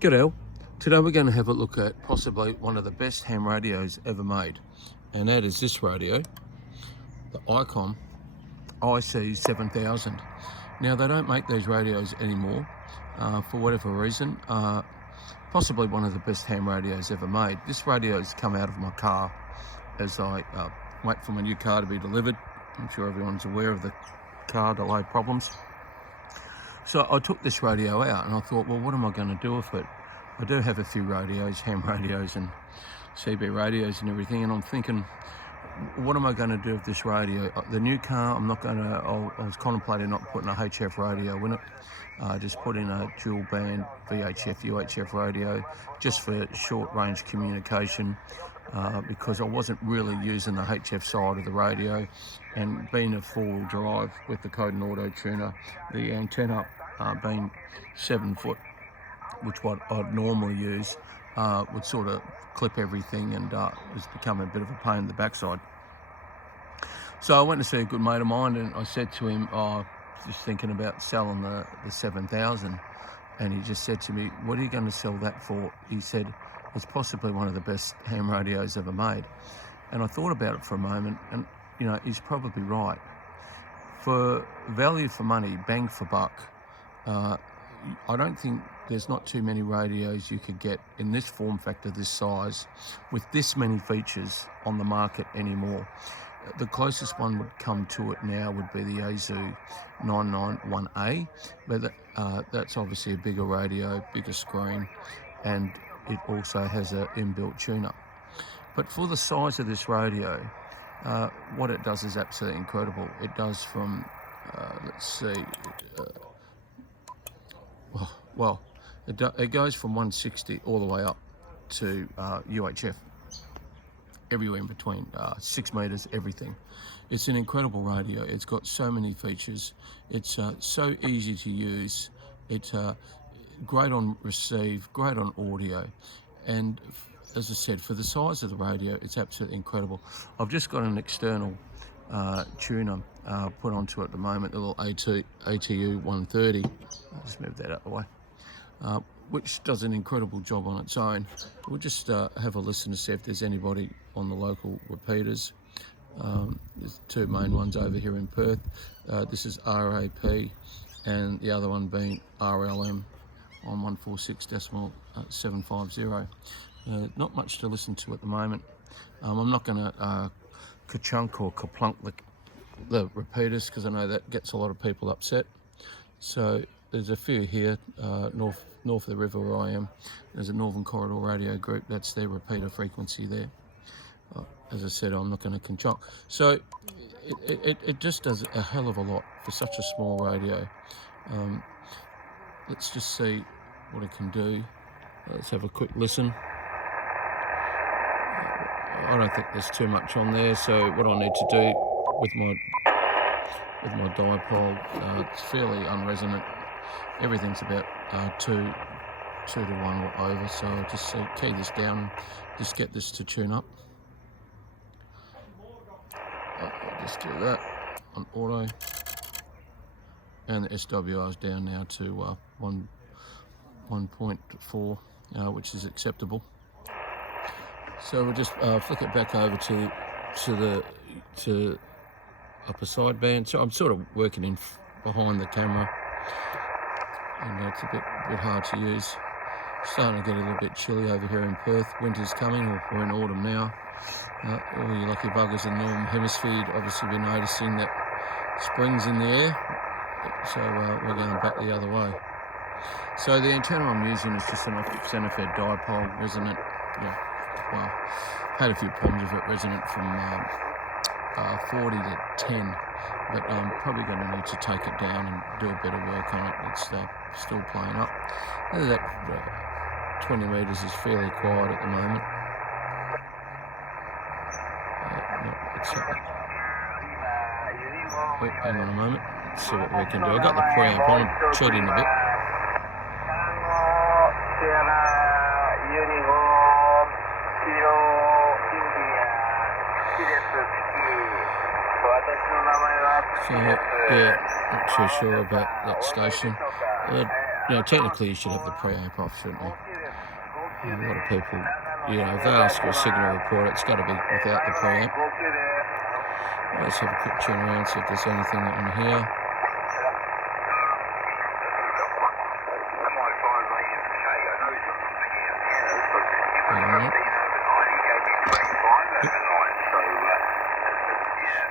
G'day. Today we're going to have a look at possibly one of the best ham radios ever made, and that is this radio, the Icom IC-7000. Now they don't make these radios anymore for whatever reason. Possibly one of the best ham radios ever made. This radio's come out of my car as I wait for my new car to be delivered. I'm sure everyone's aware of the car delay problems. So I took this radio out and I thought, well, what am I going to do with it? I do have a few radios, ham radios and CB radios and everything, and I'm thinking, what am I going to do with this radio? The new car, I'm not going to, I was contemplating not putting a HF radio in it, just put in a dual band VHF, UHF radio, just for short range communication, because I wasn't really using the HF side of the radio, and being a four-wheel drive with the Code and Auto tuner, the antenna being 7 foot, which what I'd normally use, would sort of clip everything, and it's become a bit of a pain in the backside. So I went to see a good mate of mine, and I said to him, just thinking about selling the 7000, and he just said to me, what are you going to sell that for? He said, it's possibly one of the best ham radios ever made. And I thought about it for a moment, and you know, he's probably right. For value for money, bang for buck, I don't think there's not too many radios you could get in this form factor, this size, with this many features on the market anymore. The closest one would come to it now would be the Yaesu 991A, but that's obviously a bigger radio, bigger screen, and it also has an inbuilt tuner. But for the size of this radio, what it does is absolutely incredible. It does from, let's see, well, it goes from 160 all the way up to UHF, everywhere in between, 6 meters, everything. It's an incredible radio. It's got so many features. It's so easy to use. It's great on receive, great on audio, and as I said, for the size of the radio, it's absolutely incredible. I've just got an external tuner put onto it at the moment, the little ATU 130. I'll just move that out of the way. Which does an incredible job on its own. We'll just have a listen to see if there's anybody on the local repeaters. There's two main ones over here in Perth. This is RAP, and the other one being RLM on 146.750. Not much to listen to at the moment. I'm not going to ka-chunk or ka-plunk the repeaters, because I know that gets a lot of people upset. So there's a few here, north of the river where I am. There's a Northern Corridor Radio Group. That's their repeater frequency there. As I said, I'm not going to ka-chunk. So it just does a hell of a lot for such a small radio. Let's just see what it can do. Let's have a quick listen. I don't think there's too much on there, so what I need to do with my dipole, it's fairly unresonant. Everything's about 2 to 1 or over, so I'll just key this down, just get this to tune up. I'll just do that on auto, and the SWR is down now to 1.4, which is acceptable. So we'll just flick it back over to upper sideband. So I'm sort of working in behind the camera, and it's a bit hard to use. Starting to get a little bit chilly over here in Perth. Winter's coming, or we're in autumn now. All you lucky buggers in the northern hemisphere, you'd obviously be noticing that spring's in the air. So we're going back the other way. So the antenna I'm using is just an off-center-fed dipole, resonant. Yeah, well, had a few problems with it, resonant from 40 to 10, but I'm probably going to need to take it down and do a bit of work on it. It's still playing up. That 20 meters is fairly quiet at the moment. Hang on a moment, let's see what we can do. I've got the preamp on, cheating a bit. So yeah, not too sure about that station. Technically you should have the preamp off, shouldn't you? A lot of people, you know, if they ask for a signal report, it's got to be without the preamp. Let's have a quick turn around, see if there's anything on here.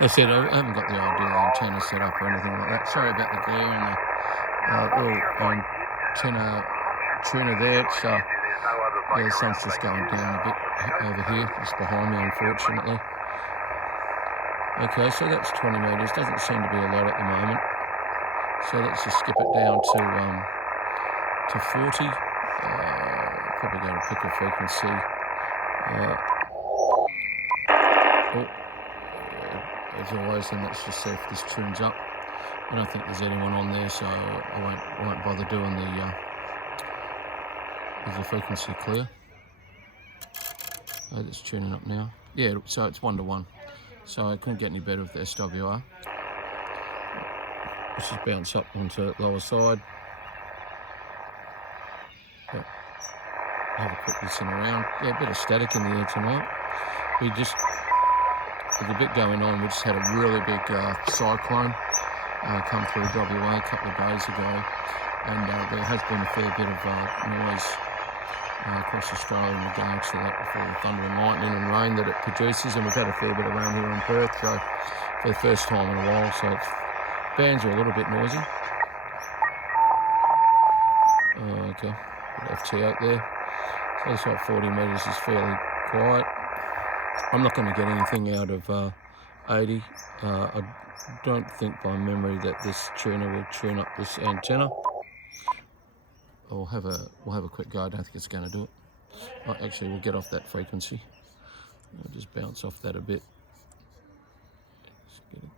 As I said, I haven't got the ideal antenna set up or anything like that. Sorry about the glare and the little antenna tuner there. It's, yeah, the sun's just going down a bit over here, just behind me, unfortunately. Okay, so that's 20 metres. Doesn't seem to be a lot at the moment. So let's just skip it down to 40. Probably going to pick a frequency. As always, then let's just see if this tunes up. I don't think there's anyone on there, so I won't bother doing is the frequency clear. Oh, it's tuning up now. Yeah, so it's 1 to 1. So I couldn't get any better with the SWR. Let's just bounce up onto the lower side. But have a quick listen around. Yeah, a bit of static in the air tonight. With a bit going on, we just had a really big cyclone come through WA a couple of days ago, and there has been a fair bit of noise across Australia in regards to that, for the thunder and lightning and rain that it produces, and we've had a fair bit around here in Perth, so for the first time in a while, so bands are a little bit noisy. Okay, FT out there, so it's like 40 metres is fairly quiet. I'm not going to get anything out of 80. I don't think by memory that this tuner will tune up this antenna. We'll have a quick go. I don't think it's going to do it. Oh, actually, we'll get off that frequency. I'll just bounce off that a bit. Just get it.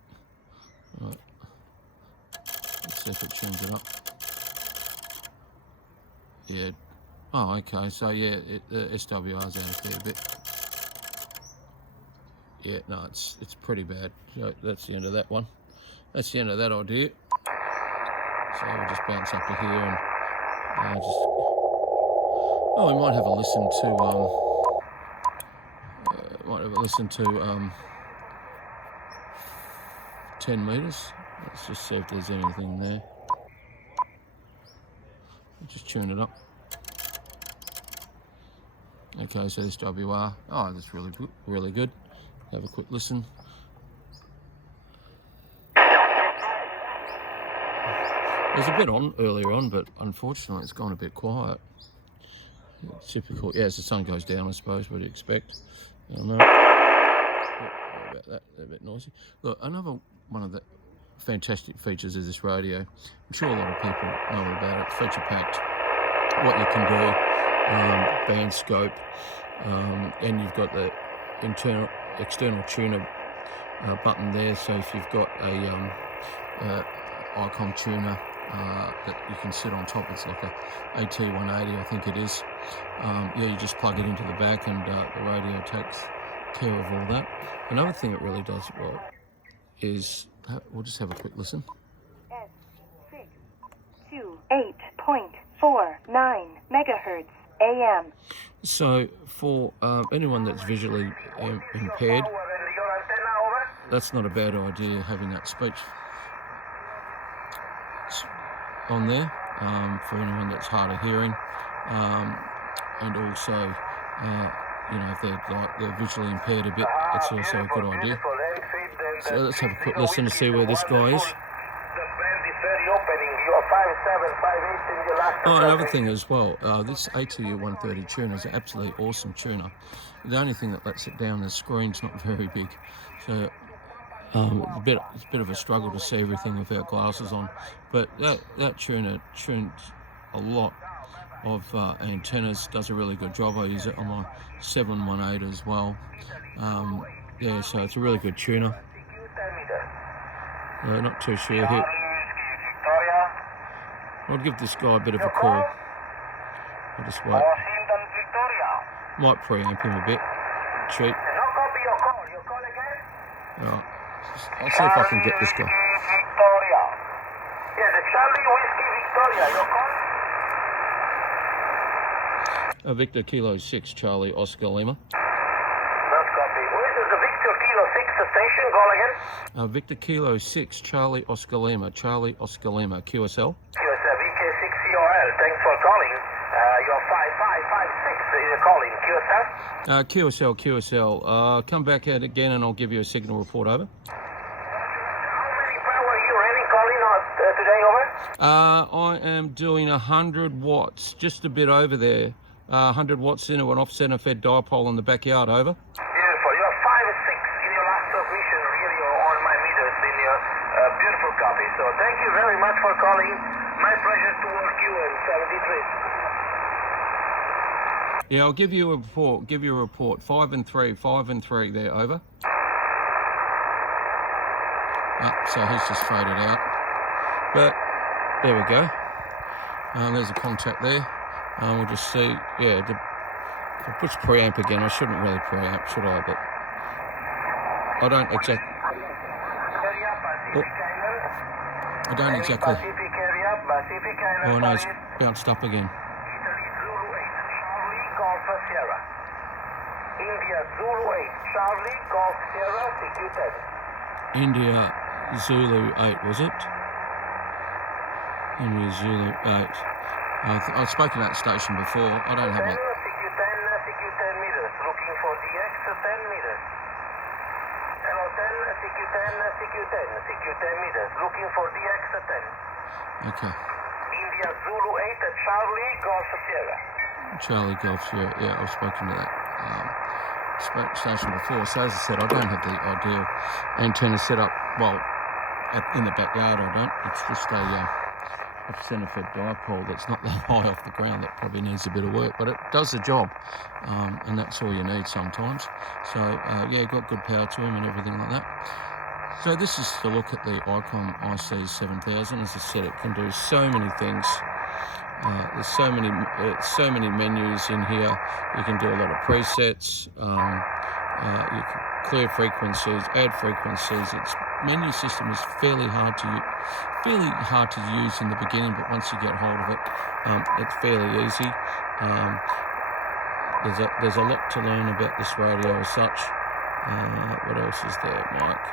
Right. Let's see if it tunes it up. Yeah. Oh, okay. So yeah, the SWR's out a fair bit. Yeah, no, it's pretty bad. So that's the end of that one. That's the end of that idea. So we'll just bounce up to here and we might have a listen to 10 metres. Let's just see if there's anything there. Just tune it up. Okay, so this WR. Oh, that's really good. Really good. Have a quick listen. It was a bit on earlier on, but unfortunately it's gone a bit quiet. It's typical. Yeah, as the sun goes down, I suppose, what do you expect? I don't know. Sorry about that, they're a bit noisy. Look, another one of the fantastic features of this radio, I'm sure a lot of people know about it, feature packed, what you can do, band scope, and you've got the external tuner button there, so if you've got a Icom tuner that you can sit on top, it's like a AT180 I think it is. Yeah, you just plug it into the back and the radio takes care of all that. Another thing it really does well is, we'll just have a quick listen. S628.49 megahertz AM. So for anyone that's visually impaired, that's not a bad idea, having that speech on there for anyone that's hard of hearing, and also you know, if they're visually impaired a bit, it's also a good idea. So let's have a quick listen to see where this guy is. Oh, another thing as well, this ATU 130 tuner is an absolutely awesome tuner. The only thing that lets it down, the screen's not very big, so it's a bit of a struggle to see everything without glasses on. But that tuner tunes a lot of antennas, does a really good job. I use it on my 718 as well. Yeah, so it's a really good tuner. Not too sure here. I'll give this guy a bit of a call. I'll just wait. Might preamp him a bit. Cheap. Alright. I'll see if I can get this guy. Victor Kilo 6, Charlie Oscar Lima. That's copy. Where is the Victor Kilo 6 station? Call again. Victor Kilo 6, Charlie Oscar Lima, Charlie Oscar Lima, QSL. QSL VK6COL. Thanks for calling. You're 5556. You're calling QSL. QSL. Come back out again and I'll give you a signal report, over. How many power are you running calling today, over? I am doing 100 watts, just a bit over there. 100 watts into an off-center fed dipole in the backyard, over. Beautiful. You're 5-6 in your last transmission, really, on my meters in your beautiful copy. So thank you very much for calling. My pleasure to work you in 73. Yeah, I'll give you a report. 5 and 3 there, over. So he's just faded out. But there we go. There's a contact there. We'll just see. Yeah, if I push preamp again, I shouldn't really preamp, should I? But I don't exactly. Oh no, it's bounced up again. India Zulu 8, Charlie Golf Sierra, CQ10. India Zulu 8, was it? India Zulu 8. I've spoken to that station before. I don't have that. CQ10 meters, looking for DX 10 meters. Hello 10, CQ10 meters, looking for DX 10. Okay. India Zulu 8, Charlie Golf Sierra. Charlie Golf Sierra, yeah, I've spoken to that station before. So as I said, I don't have the ideal antenna set up, well, in the backyard I don't. It's just a off-center fed dipole that's not that high off the ground. That probably needs a bit of work, but it does the job, and that's all you need sometimes. So yeah, got good power to them and everything like that. So this is the look at the Icom IC-7000. As I said, it can do so many things. There's so many menus in here. You can do a lot of presets. You can clear frequencies, add frequencies. Its menu system is fairly hard to use in the beginning, but once you get hold of it, it's fairly easy. There's a lot to learn about this radio as such. What else is there, Mike?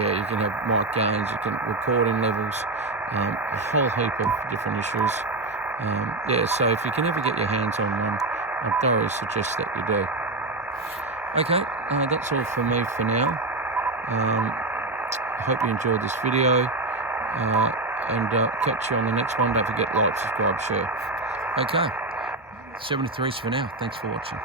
Yeah, you can have mic gains, you can recording levels, a whole heap of different issues. Yeah, so if you can ever get your hands on one, I thoroughly suggest that you do. Okay, that's all from me for now. I hope you enjoyed this video, and catch you on the next one. Don't forget, like, subscribe, share. Okay, 73s for now. Thanks for watching.